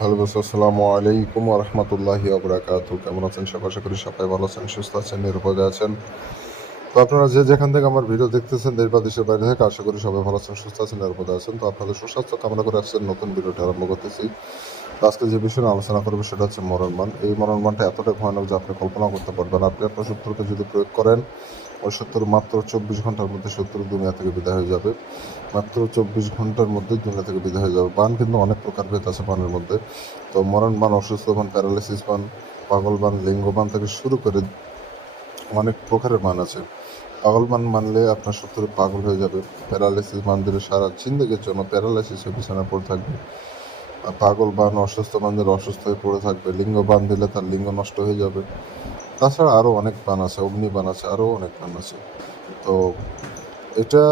Hello boss, আসসালামু আলাইকুম রহমতুল্লাহি আবরাকাতু। কেমন আছেন সব? আশা করি সবাই ভালো আছেন, সুস্থ আছেন, নিরাপদে আছেন। তো আপনারা যে যেখান থেকে আমার ভিডিও দেখতেছেন, দেশ বা দেশের বাইরে থেকে, আশা করি সবাই ভালো আছেন, সুস্থ আছেন, নিরাপদে আছেন। তো আপনাদের সুস্বাস্থ্য কামনা করে আসছেন নতুন ভিডিওটি আরম্ভ করতেছি। তো আজকে যে বিষয়ে নিয়ে আলোচনা করবো সেটা হচ্ছে মরণবান। এই মরণবানটা এতটাই ভয়ানক যে আপনি কল্পনা করতে পারবেন। আপনি আপনার শত্রুকে যদি প্রয়োগ করেন, ওই শত্রু মাত্র 24 ঘন্টার মধ্যে শত্রু দুনিয়া থেকে বিদায় হয়ে যাবে। মাত্র 24 ঘন্টার মধ্যে দুনিয়া থেকে বিদায় হয়ে যাবে। বান কিন্তু অনেক প্রকারভেদ আছে বানের মধ্যে। তো মরণ বান, অসুস্থ বান, প্যারালাইসিস বান, পাগল বান, লিঙ্গ বান থেকে শুরু করে অনেক প্রকারের বান আছে। পাগল বান মানলে আপনার শত্রু পাগল হয়ে যাবে। প্যারালাইসিস বান দিলে সারা জিন্দগির জন্য প্যারালাইসিস হয়ে বিছানায় পড়ে থাকবে। আর পাগল বান, অসুস্থ বান দিলে অসুস্থ হয়ে পড়ে থাকবে। লিঙ্গ বান দিলে তার লিঙ্গ নষ্ট হয়ে যাবে। তাছাড়া আরও অনেক বান আছে, অগ্নি বান আছে, আরও অনেক বান আছে। তো এটা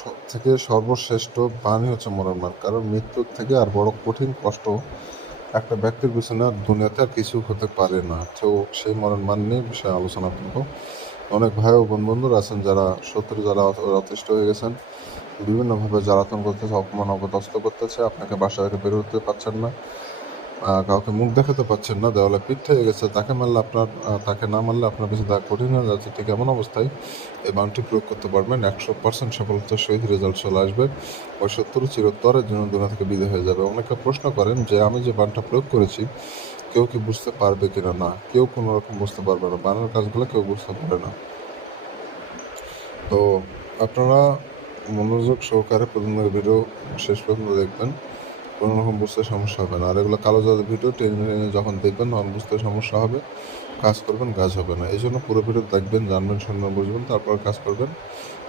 সব থেকে সর্বশ্রেষ্ঠ বাণই হচ্ছে মরণ বান। কারণ মৃত্যুর থেকে আর বড় কঠিন কষ্ট একটা ব্যক্তির পিছনে আর দুনিয়াতে আর কিছু হতে পারে না। তো সেই মরণ বান নিয়ে বিষয়ে আলোচনা করবো। অনেক ভাই ও বন্ধুরা আছেন যারা শত্রু যারা অতিষ্ঠ হয়ে গেছেন, বিভিন্নভাবে জ্বালাতন করতেছে, অপমান অপদস্থ করতেছে, আপনাকে বাসা থেকে বের হতে পারছেন না, কাউকে মুখ দেখাতে পারছেন না, দেওয়ালে পিঠ থেকে গেছে, তাকে মারলে আপনার তাকে না মারলে আপনার পিছনে তা কঠিন হয়ে যাচ্ছে। ঠিক এমন অবস্থায় এই বানটি প্রয়োগ করতে পারবেন, 100% সফলতার সহিত রেজাল্ট চলে আসবে। ওই শত্রু চিরতরের জন্য দুনিয়া থেকে বিদায় হয়ে যাবে। অনেকে প্রশ্ন করেন যে আমি যে বানটা প্রয়োগ করেছি কেউ কি বুঝতে পারবে কিনা? না, কেউ কোনো রকম বুঝতে পারবে না। বানের কাজগুলো কেউ বুঝতে পারে না। তো আপনারা মনোযোগ সহকারে প্রথম ভিডিও শেষ পর্যন্ত দেখবেন, কোনো রকম বুঝতে সমস্যা হবে না। আর এগুলো কালো জাদুর ভিডিও টেনে টেনে যখন দেখবেন তখন বুঝতে সমস্যা হবে, কাজ করবেন, কাজ হবে না। এই জন্য পুরো ভিডিও দেখবেন, জানবেন, শুনবেন, বুঝবেন, তারপর কাজ করবেন,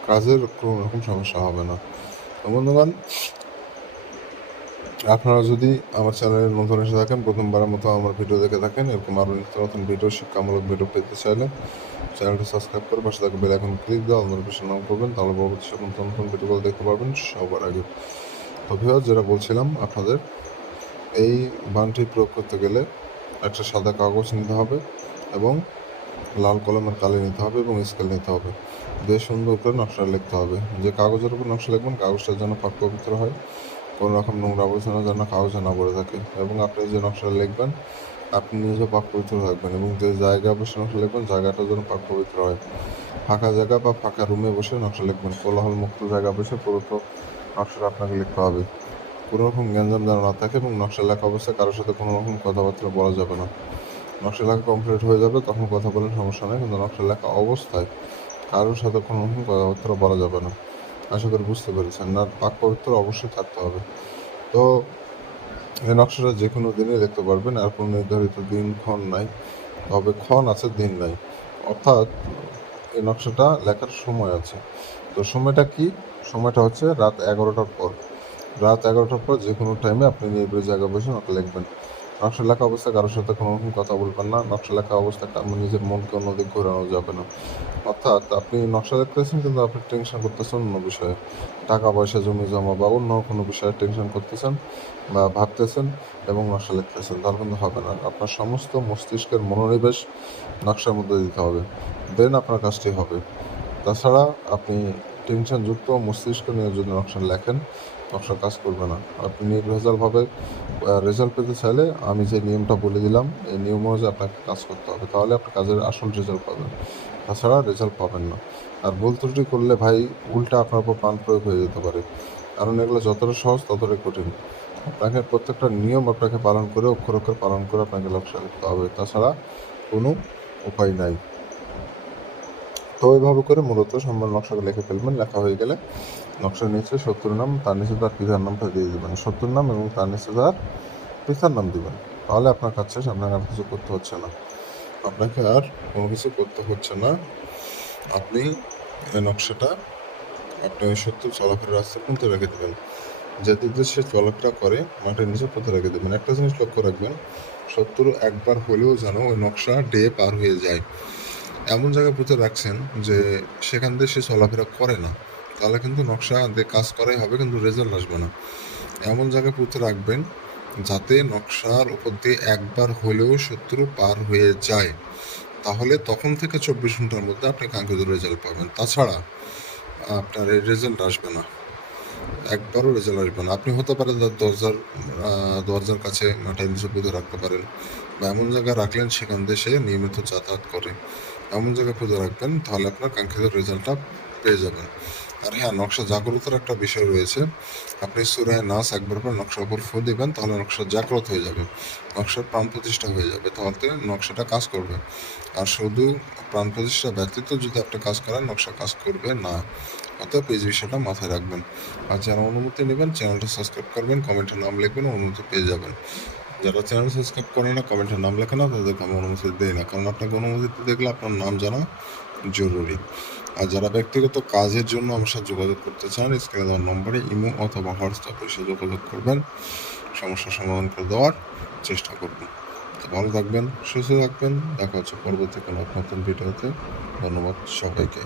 কাজের কোনো রকম সমস্যা হবে না। তো বন্ধুগণ, আপনারা যদি আমার চ্যানেলে নতুন এসে থাকেন, প্রথমবারের মতো আমার ভিডিও দেখে থাকেন, এরকম আরও নিত্য নতুন ভিডিও, শিক্ষামূলক ভিডিও পেতে চাইলে চ্যানেলটি সাবস্ক্রাইব করে পাশে থাকা বেল আইকন ক্লিক দিয়ে অল নোটিফিকেশন অন করবেন, তাহলে পরবর্তী সব নতুন নতুন ভিডিওগুলো দেখতে পারবেন সবার আগে। তো ভিউয়ার্স, যেটা বলছিলাম আপনাদের, এই বানটি প্রয়োগ করতে গেলে একটা সাদা কাগজ নিতে হবে এবং লাল কলমের কালি নিতে হবে এবং স্কেল নিতে হবে। বেশ সুন্দর করে নকশা লিখতে হবে। যে কাগজের উপর নকশা লিখবেন কাগজটা যেন পাক পবিত্র হয়, কোনো রকম নোংরা আবর্জনা যেন কাগজে না পড়ে থাকে, এবং আপনি যে নকশা লিখবেন আপনি নিজে পাক পবিত্র থাকবেন, এবং যে জায়গা বসে নকশা লিখবেন জায়গাটা যেন পাক পবিত্র হয়। ফাঁকা জায়গা বা ফাঁকা রুমে বসে নকশা লিখবেন। কোলাহল মুক্ত জায়গা বসে পুরো নকশাটা আপনাকে লিখতে হবে। কোনো রকম গ্যাঞ্জাম যেন না থাকে, এবং নকশা লেখা অবস্থায় কারোর সাথে কোনো রকম কথাবার্তা বলা যাবে না। নকশা লেখা কমপ্লিট হয়ে যাবে তখন কথা বলেন, সমস্যা নেই, কিন্তু নকশা লেখা অবস্থায় কারোর সাথে কোনো রকম কথাবার্তা বলা যাবে না। আশা করি বুঝতে পেরেছেন। আর পাক পবিত্র অবশ্যই থাকতে হবে। তো এই নকশাটা যে কোনো দিনই দেখতে পারবেন, আর কোনো নির্ধারিত দিন ক্ষণ নাই, তবে ক্ষণ আছে, দিন নাই। অর্থাৎ এই নকশাটা লেখার সময় আছে। তো সময়টা কি? সময়টা হচ্ছে রাত 11টার পর। রাত 11টার পর যে কোনো টাইমে আপনি নির্ভীর জায়গায় বসে নকশা লিখবেন। নকশা লেখা অবস্থায় কারোর সাথে কোনো রকম কথা বলবেন না। নকশা লেখা অবস্থায় নিজের মনকে অন্যদিকে ঘোরানো যাবে না। অর্থাৎ আপনি নকশা লিখতেছেন কিন্তু আপনি টেনশন করতেছেন অন্য বিষয়ে, টাকা পয়সা, জমি জমা বা অন্য কোনো বিষয়ে টেনশন করতেছেন বা ভাবতেছেন এবং নকশা লিখতেছেন, তাহলে কিন্তু হবে না। আপনার সমস্ত মস্তিষ্কের মনোনিবেশ নকশার মধ্যে দিতে হবে, দেন আপনার কাজটি হবে। তাছাড়া আপনি টেনশনযুক্ত মস্তিষ্ক নিয়ে যদি নকশা লেখেন, নকশা কাজ করবে না। আপনি নির্ভেজালভাবে রেজাল্ট পেতে চাইলে আমি যে নিয়মটা বলে দিলাম, এই নিয়ম অনুযায়ী আপনাকে কাজ করতে হবে, তাহলে আপনি কাজের আসল রেজাল্ট পাবেন। তাছাড়া রেজাল্ট পাবেন না। আর ভুল ত্রুটি করলে ভাই উল্টা আপনার উপর প্রাণ প্রয়োগ হয়ে যেতে পারে। কারণ এগুলো যতটা সহজ ততটাই কঠিন। আপনাকে প্রত্যেকটা নিয়ম আপনাকে পালন করে, অক্ষর অক্ষর পালন করে আপনাকে নকশা লিখতে হবে। তাছাড়া কোনো উপায় নাই। তো এইভাবে করে মূলত সম্পূর্ণ নকশাটা লিখে ফেলবেন। লেখা হয়ে গেলে নকশার নিচে শত্রুর নাম, তার নিচে তার পিতার নামটা দিয়ে দেবেন। শত্রুর নাম এবং তার নিচে তার পিতার নাম দিবেন। তাহলে আপনার কাজ শেষ, আপনাকে আর কিছু করতে হচ্ছে না। আপনাকে আর কোনো কিছু করতে হচ্ছে না। আপনি এই নকশাটা আপনি ওই শত্রু চলাফেরার রাস্তার মধ্যে রেখে দেবেন। যেদিক দিয়ে সে চলাফেরা করে মাটির নিচে পুঁতে রেখে দেবেন। একটা জিনিস লক্ষ্য রাখবেন, শত্রু একবার হলেও যেন ওই নকশা পার হয়ে যায়। এমন জায়গায় পুঁতে রাখছেন যে সেখান দিয়ে সে চলাফেরা করে না, তাহলে কিন্তু নকশা দিয়ে কাজ করাই হবে কিন্তু রেজাল্ট আসবে না। এমন জায়গায় পুঁতে রাখবেন যাতে নকশার উপর দিয়ে একবার হলেও শত্রু পার হয়ে যায়, তাহলে তখন থেকে 24 ঘন্টার মধ্যে আপনি কাঙ্ক্ষিত রেজাল্ট পাবেন। তাছাড়া আপনার এই রেজাল্ট আসবে না। একবারও রেজাল্ট আসবে না। আপনি হতে পারে দরজার কাছে মাথায় নিচে পুঁতে রাখতে পারেন, বা এমন জায়গায় রাখলেন সেখান দিয়ে সে নিয়মিত যাতায়াত করে। এমন জায়গায় পুঁতে রাখবেন, তাহলে আপনার কাঙ্ক্ষিত রেজাল্টটা পেয়ে যাবেন। আর হ্যাঁ, নকশা জাগ্রতের একটা বিষয় রয়েছে। আপনি সূরায়ে নাস একবার পর নকশার উপর ফু দিবেন, তাহলে নকশা জাগ্রত হয়ে যাবে। নকশার প্রাণ প্রতিষ্ঠা হয়ে যাবে। তাহলে নকশাটা কাজ করবে। আর শুধু প্রাণ প্রতিষ্ঠা ব্যতীত যদি আপনি কাজ করেন, নকশা কাজ করবে না। অতএব এই বিষয়টা মাথায় রাখবেন। আর যারা অনুমতি নেবেন, চ্যানেলটা সাবস্ক্রাইব করবেন, কমেন্টে নাম লিখবেন, অনুমতি পেয়ে যাবেন। যারা চ্যানেল সাবস্ক্রাইব করে না, কমেন্টে নাম লেখে না, তাদেরকে আমি অনুমতি দেই না। কারণ আপনাকে অনুমতি দিতে গেলে আপনার নাম জানা জরুরি। আর যারা ব্যক্তিগত কাজের জন্য আমার সাথে যোগাযোগ করতে চান, স্ক্রিনে দেওয়ার নম্বরে ইমো অথবা হোয়াটসঅ্যাপে এসে যোগাযোগ করবেন। সমস্যার সমাধান করে দেওয়ার চেষ্টা করব। তো ভালো থাকবেন, সুস্থ থাকবেন। দেখা হচ্ছে পরবর্তী কোনো নতুন ভিডিওতে। ধন্যবাদ সবাইকে।